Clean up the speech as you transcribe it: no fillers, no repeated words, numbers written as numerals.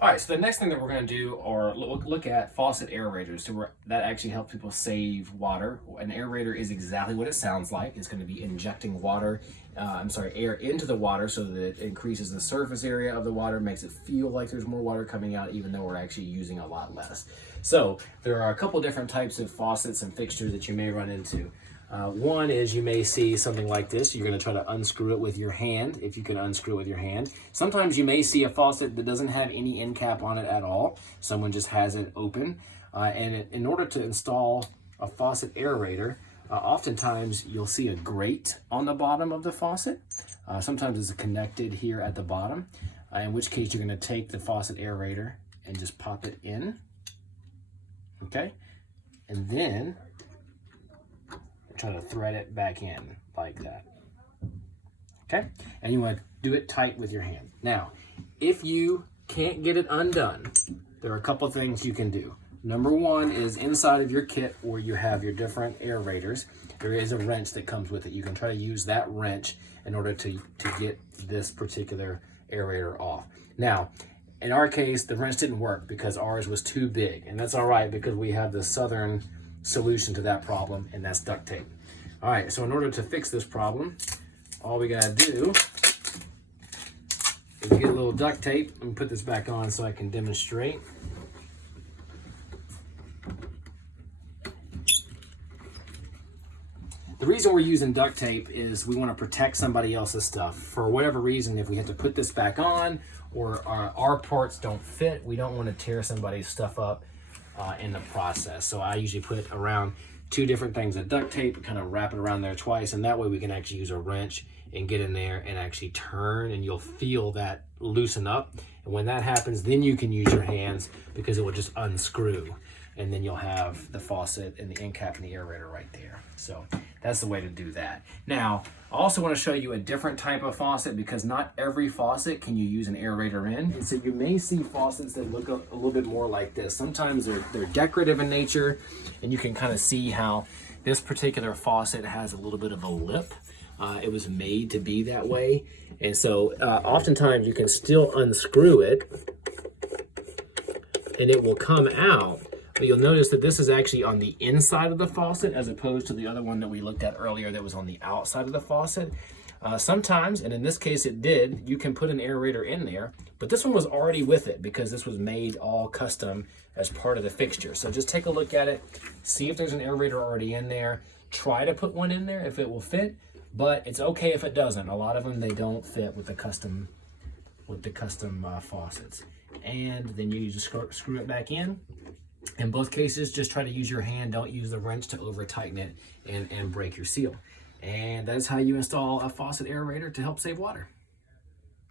All right, so the next thing that we're going to do or look at faucet aerators. That actually helps people save water. An aerator is exactly what it sounds like. It's going to be injecting air into the water so that it increases the surface area of the water, makes it feel like there's more water coming out even though we're actually using a lot less. So there are a couple different types of faucets and fixtures that you may run into. One is you may see something like this. You're going to try to unscrew it with your hand, if you can unscrew it with your hand. Sometimes you may see a faucet that doesn't have any end cap on it at all. Someone just has it open. In order to install a faucet aerator, oftentimes you'll see a grate on the bottom of the faucet. Sometimes it's connected here at the bottom, in which case you're going to take the faucet aerator and just pop it in. Okay? And then try to thread it back in like that. Okay? And you want to do it tight with your hand. Now, if you can't get it undone, there are a couple things you can do. Number one is inside of your kit where you have your different aerators, there is a wrench that comes with it. You can try to use that wrench in order to get this particular aerator off. Now, in our case, the wrench didn't work because ours was too big, and that's all right because we have the Southern solution to that problem, and that's duct tape. All right, so in order to fix this problem, all we gotta do is get a little duct tape. Let me put this back on so I can demonstrate. The reason we're using duct tape is we want to protect somebody else's stuff. For whatever reason, if we have to put this back on or our parts don't fit, we don't want to tear somebody's stuff up in the process. So I usually put around 2 different things of duct tape, kind of wrap it around there twice, and that way we can actually use a wrench and get in there and actually turn, and you'll feel that loosen up. And when that happens, then you can use your hands because it will just unscrew, and then you'll have the faucet and the end cap and the aerator right there. So that's the way to do that. Now, I also want to show you a different type of faucet because not every faucet can you use an aerator in. And so you may see faucets that look a little bit more like this. Sometimes they're decorative in nature, and you can kind of see how this particular faucet has a little bit of a lip. It was made to be that way. And so oftentimes you can still unscrew it and it will come out. But you'll notice that this is actually on the inside of the faucet as opposed to the other one that we looked at earlier that was on the outside of the faucet. Sometimes, and in this case it did, you can put an aerator in there, but this one was already with it because this was made all custom as part of the fixture. So just take a look at it, see if there's an aerator already in there, try to put one in there if it will fit, but it's okay if it doesn't. A lot of them, they don't fit with the custom faucets. And then you just screw it back in. In both cases, just try to use your hand. Don't use the wrench to over tighten it and break your seal. And that is how you install a faucet aerator to help save water.